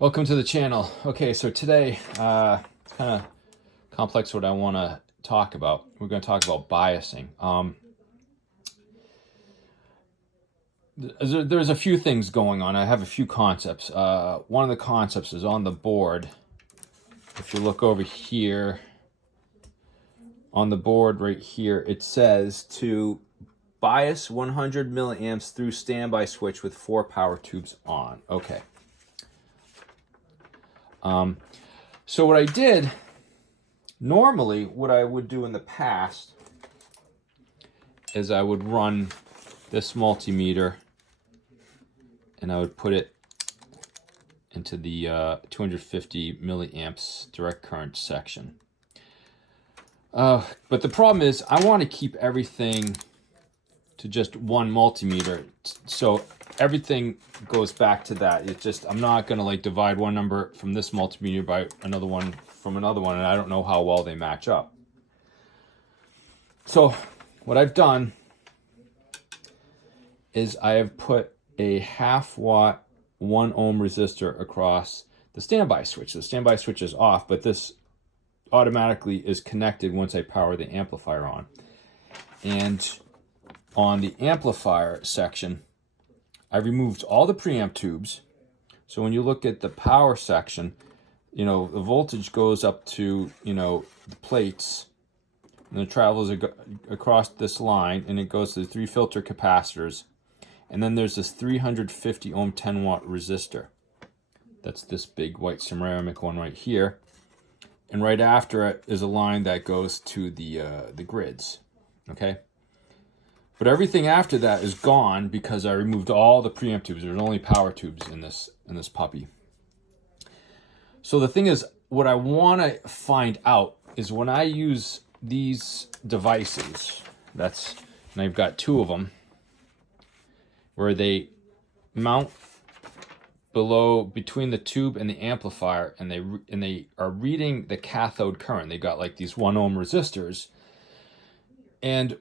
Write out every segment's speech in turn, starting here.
Welcome to the channel. Okay, so today, it's kind of complex what I want to talk about. We're going to talk about biasing. There's a few things going on. I have a few concepts. One of the concepts is on the board. If you look over here, on the board right here, it says to bias 100 milliamps through standby switch with 4 power tubes on. Okay. So what I did, normally what I would do in the past is I would run this multimeter and I would put it into the 250 milliamps direct current section. But the problem is I want to keep everything to just one multimeter, so everything goes back to that. It's just, I'm not going to like divide one number from this multimeter by another one from another one, and I don't know how well they match up. So what I've done is I have put a 1/2 watt 1 ohm resistor across the standby switch. The standby switch is off, but this automatically is connected once I power the amplifier on. And on the amplifier section, I removed all the preamp tubes. So when you look at the power section, you know, the voltage goes up to, you know, the plates, and it travels across this line, and it goes to the 3 filter capacitors. And then there's this 350 ohm 10 watt resistor. That's this big white ceramic one right here. And right after it is a line that goes to the grids, okay? But everything after that is gone because I removed all the preamp tubes. There's only power tubes in this puppy. So the thing is, what I want to find out is when I use these devices, and I've got 2 of them, where they mount between the tube and the amplifier, and they are reading the cathode current. They got like these 1 ohm resistors, and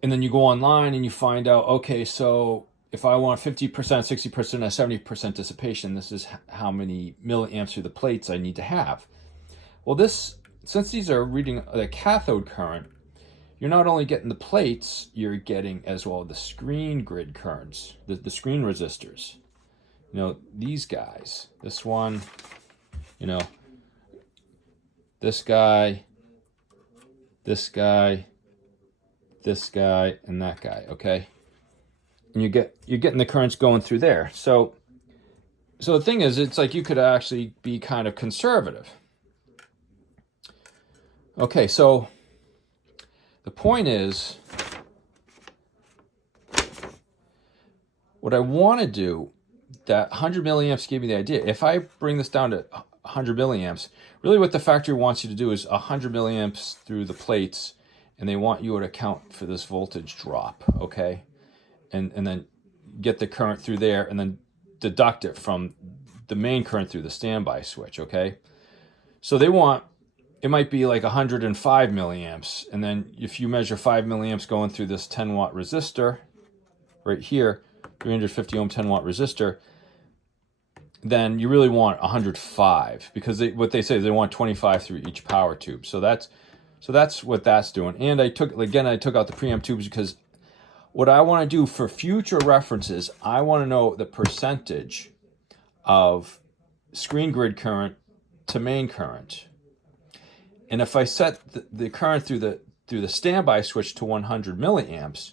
then you go online and you find out, okay, so if I want 50%, 60%, and 70% dissipation, this is how many milliamps through the plates I need to have. Well, since these are reading the cathode current, you're not only getting the plates, you're getting as well the screen grid currents, the screen resistors. You know, these guys, this one, you know, this guy, this guy, this guy, and that guy, okay? And you're getting the currents going through there. So the thing is, it's like you could actually be kind of conservative. Okay, so the point is, what I want to do, that 100 milliamps gave me the idea. If I bring this down to 100 milliamps, really what the factory wants you to do is 100 milliamps through the plates, and they want you to account for this voltage drop, okay? And then get the current through there, and then deduct it from the main current through the standby switch, okay? So they want, it might be like 105 milliamps, and then if you measure 5 milliamps going through this 10 watt resistor, right here, 350 ohm 10 watt resistor, then you really want 105, because what they say is they want 25 through each power tube. So that's what that's doing. And I took out the preamp tubes because what I want to do for future references, I want to know the percentage of screen grid current to main current. And if I set the current through the standby switch to 100 milliamps,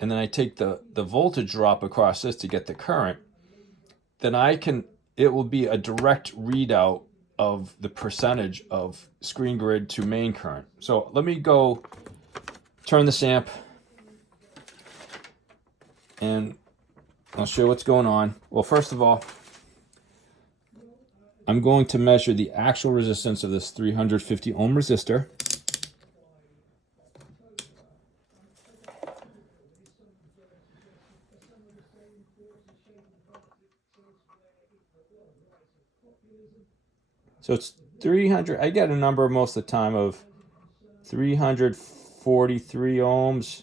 and then I take the voltage drop across this to get the current, then it will be a direct readout of the percentage of screen grid to main current. So let me go turn this amp, and I'll show you what's going on. Well, first of all, I'm going to measure the actual resistance of this 350 ohm resistor. So it's 300, I get a number most of the time of 343 ohms.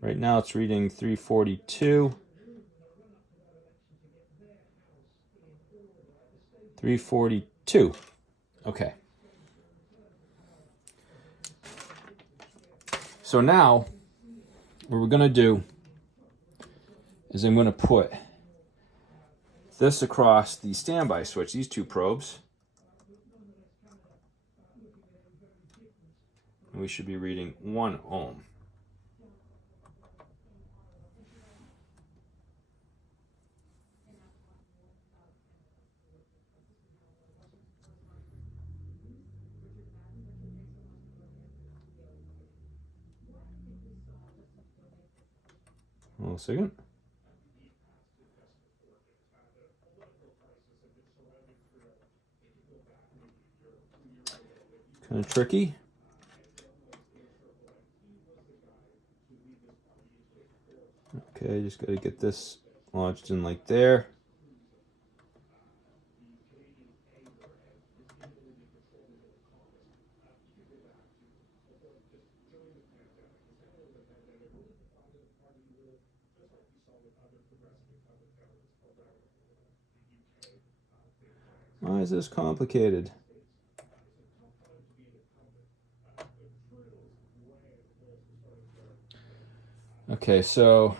Right now it's reading 342. 342. Okay. So now what we're going to do is I'm going to put this across the standby switch, these two probes. And we should be reading 1 ohm. Hold on a second. Kind of tricky. Okay, just got to get this lodged in like there. Why is this complicated? Okay, so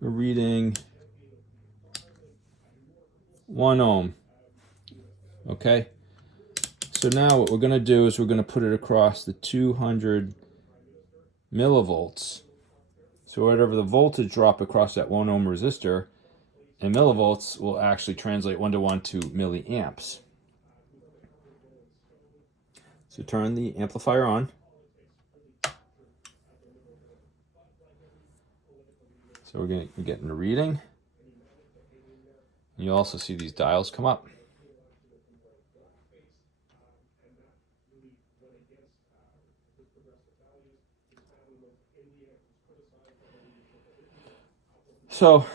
we're reading 1 ohm. Okay, so now what we're going to do is we're going to put it across the 200 millivolts. So whatever the voltage drop across that 1 ohm resistor in millivolts will actually translate 1-to-1 to milliamps. So turn the amplifier on. So we're getting a reading. You also see these dials come up. So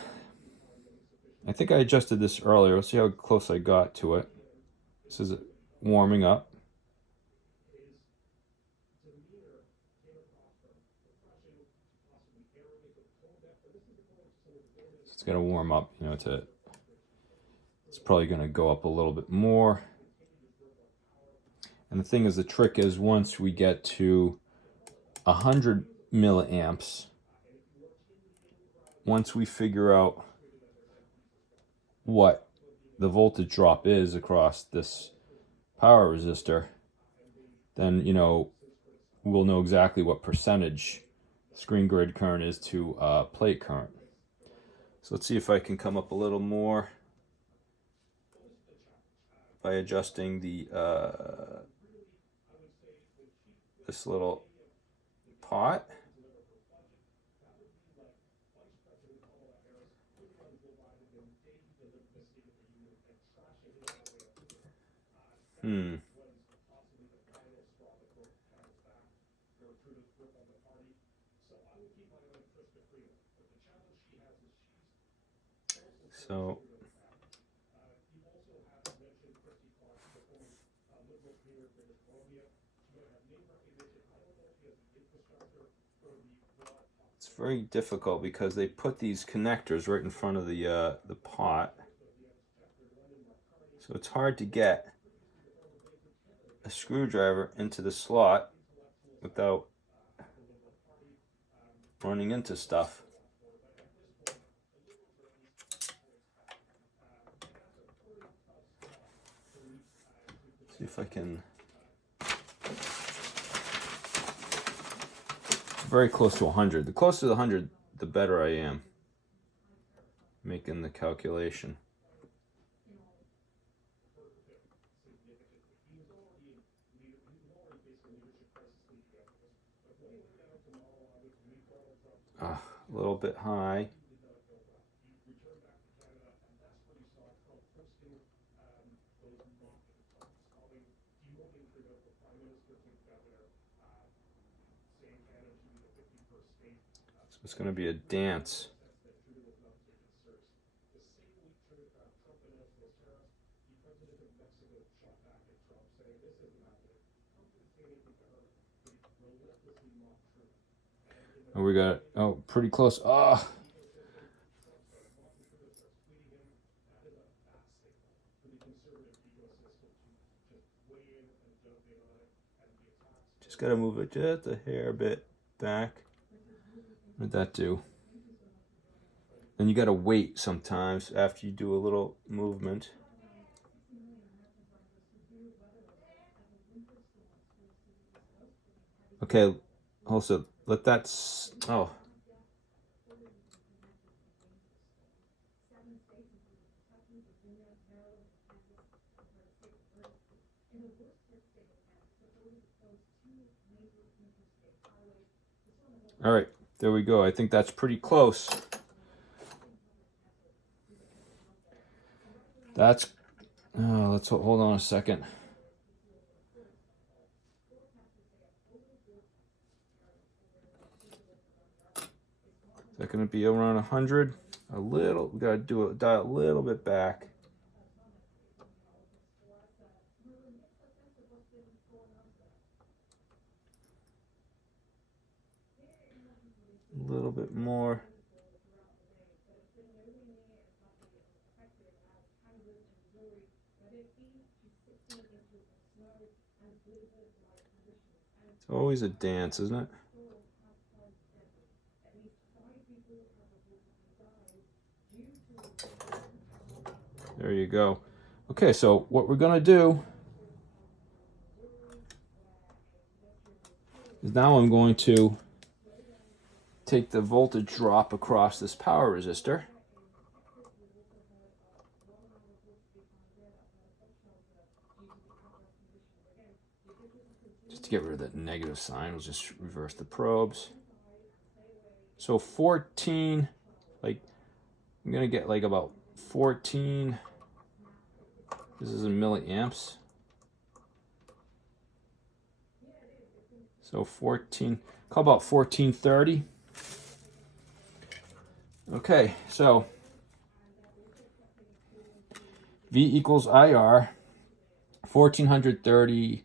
I think I adjusted this earlier. Let's see how close I got to it. This is warming up. It's going to warm up, you know, it's probably going to go up a little bit more. And the thing is, the trick is once we get to 100 milliamps, once we figure out what the voltage drop is across this power resistor, then, you know, we'll know exactly what percentage screen grid current is to plate current. So let's see if I can come up a little more by adjusting the this little pot. So it's very difficult because they put these connectors right in front of the pot. So it's hard to get a screwdriver into the slot without running into stuff. See if I can. It's very close to 100. The closer to 100, the better I am making the calculation. A little bit high. So it's going to be a dance. Oh, we got, oh, pretty close. Oh. Just got to move it just a hair bit back. What did that do? Then you got to wait sometimes after you do a little movement. Okay, also let that, oh. All right, there we go. I think that's pretty close. That's, let's hold on a second. Is that going to be around 100? A little, we got to dial a little bit back. A little bit more. It's always a dance, isn't it? There you go. Okay, so what we're going to do is now I'm going to take the voltage drop across this power resistor. Just to get rid of that negative sign, we'll just reverse the probes. So 14, like, I'm going to get like about 14, this is in milliamps. So 14, call about 1430. Okay, so V equals IR, 1430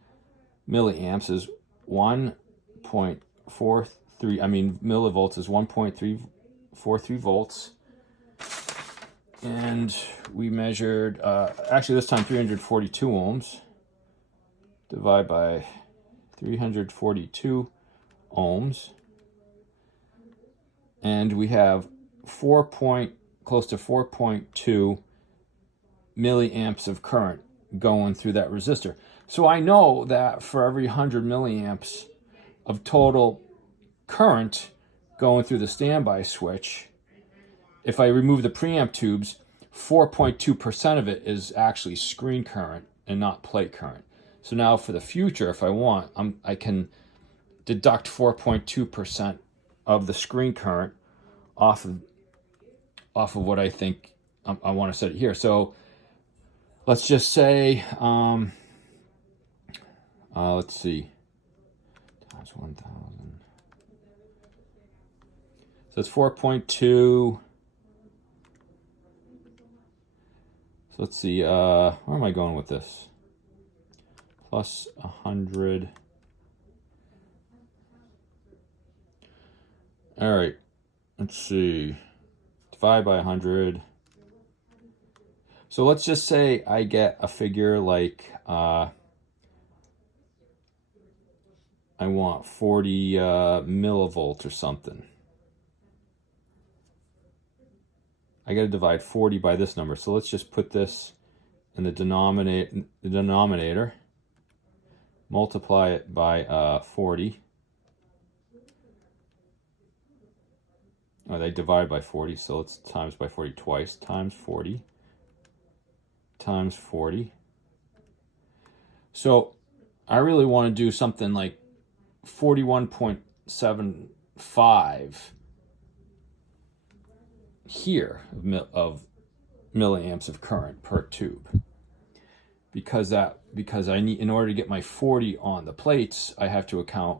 milliamps is 1.43, millivolts is 1.343 volts. And we measured, actually this time 342 ohms. Divide by 342 ohms. And we have close to 4.2 milliamps of current going through that resistor. So I know that for every 100 milliamps of total current going through the standby switch, if I remove the preamp tubes, 4.2% of it is actually screen current and not plate current. So now for the future, if I want, I can deduct 4.2% of the screen current off of what I think I want to set it here. So let's just say, let's see, times 1,000. So it's 4.2. So let's see, where am I going with this? Plus 100. All right, let's see, divide by 100. So let's just say I get a figure like, I want 40 millivolts or something. I got to divide 40 by this number. So let's just put this in the denominator, multiply it by 40. Oh, they divide by 40, so let's times by 40 twice, times 40, times 40. So I really want to do something like 41.75 here of milliamps of current per tube, because I need, in order to get my 40 on the plates, I have to account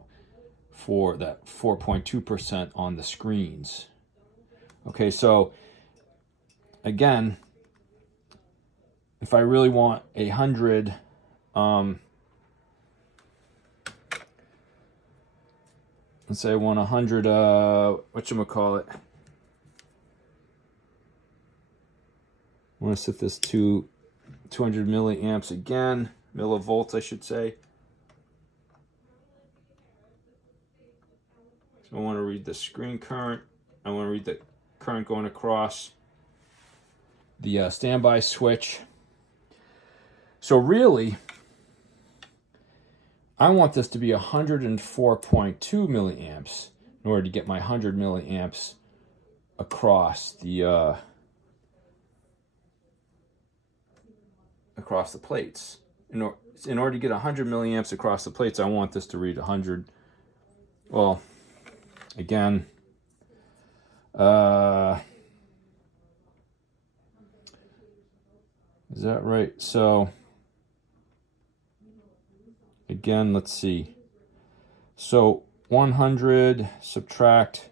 for that 4.2% on the screens. Okay, so again, if I really want 100 100 let's say I want 100, whatchamacallit. I want to set this to 200 milliamps again, millivolts I should say. So I want to read the screen current. I want to read the current going across the standby switch. So really, I want this to be 104.2 milliamps in order to get my 100 milliamps across the plates. In order to get 100 milliamps across the plates, I want this to read 100. Well, again, is that right? So again, let's see. So 100 subtract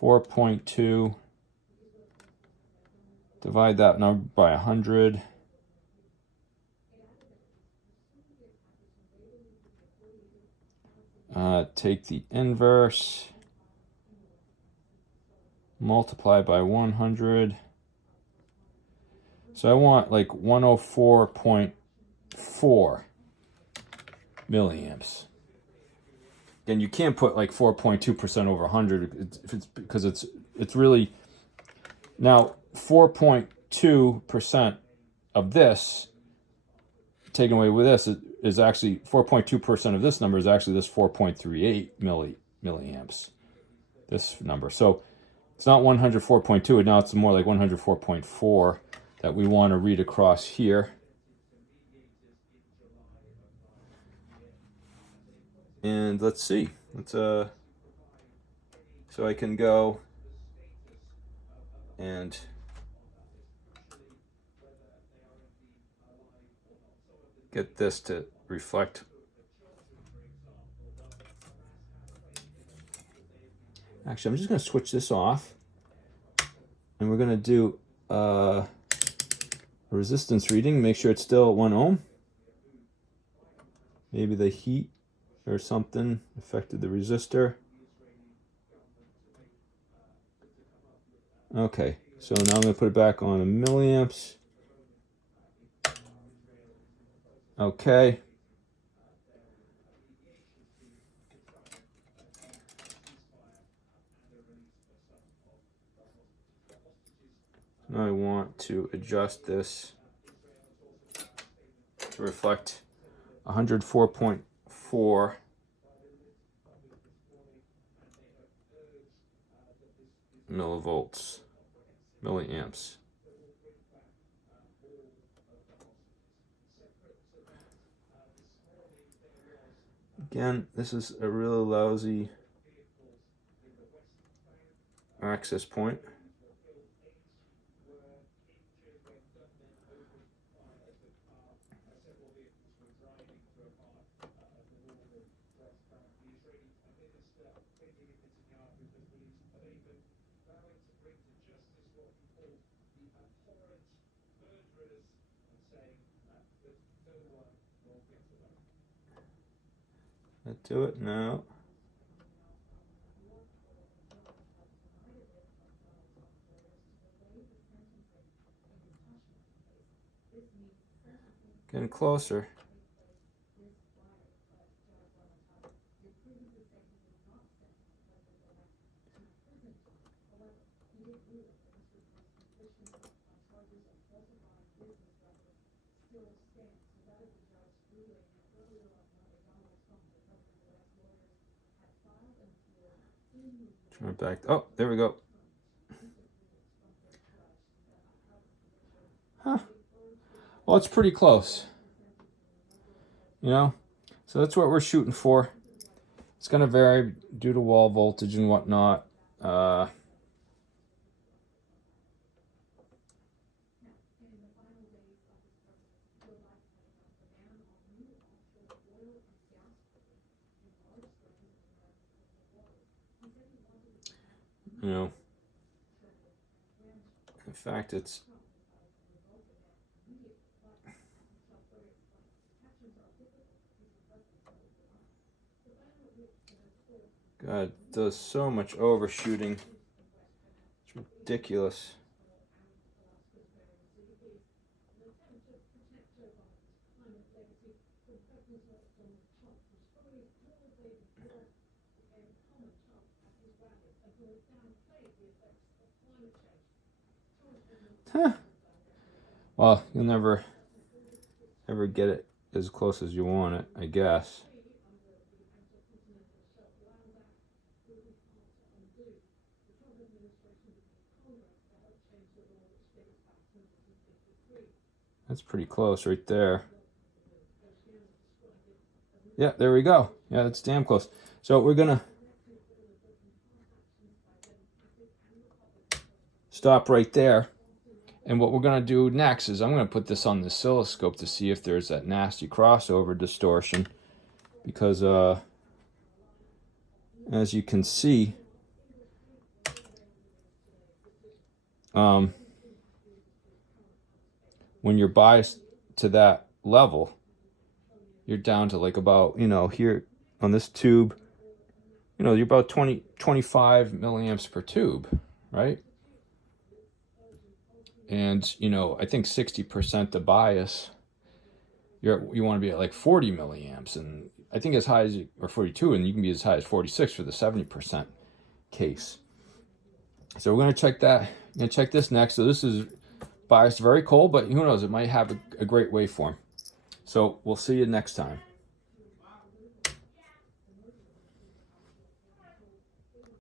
4.2, divide that number by 100. Take the inverse, multiply by 100. So I want like 104.4 milliamps. And you can't put like 4.2% over 100 because it's really, now 4.2% of this taken away with this is actually 4.2% of this number is actually this 4.38 milliamps, this number. So it's not 104.2, now it's more like 104.4 that we want to read across here. And let's see, so I can go and get this to reflect. Actually, I'm just going to switch this off, and we're going to do a resistance reading, make sure it's still at 1 ohm. Maybe the heat or something affected the resistor. Okay, so now I'm going to put it back on a milliamps. Okay. Now I want to adjust this to reflect 104.4 milliamps. Again, this is a really lousy access point. Let's do it now. Getting closer. Turn it back. Oh, there we go. Huh. Well, it's pretty close. You know? So that's what we're shooting for. It's going to vary due to wall voltage and whatnot. You know, in fact, it's God, it does so much overshooting. It's ridiculous. Huh. Well, you'll never ever get it as close as you want it, I guess. That's pretty close right there. Yeah, there we go. Yeah, that's damn close. So we're gonna stop right there. And what we're gonna do next is I'm gonna put this on the oscilloscope to see if there's that nasty crossover distortion, because as you can see, when you're biased to that level, you're down to like about, here on this tube, you're about 25 milliamps per tube, right? And, I think 60% the bias, you want to be at like 40 milliamps, and I think as high as, or 42, and you can be as high as 46 for the 70% case. So we're going to check that. I'm going to check this next. So this is biased very cold, but who knows, it might have a great waveform. So we'll see you next time.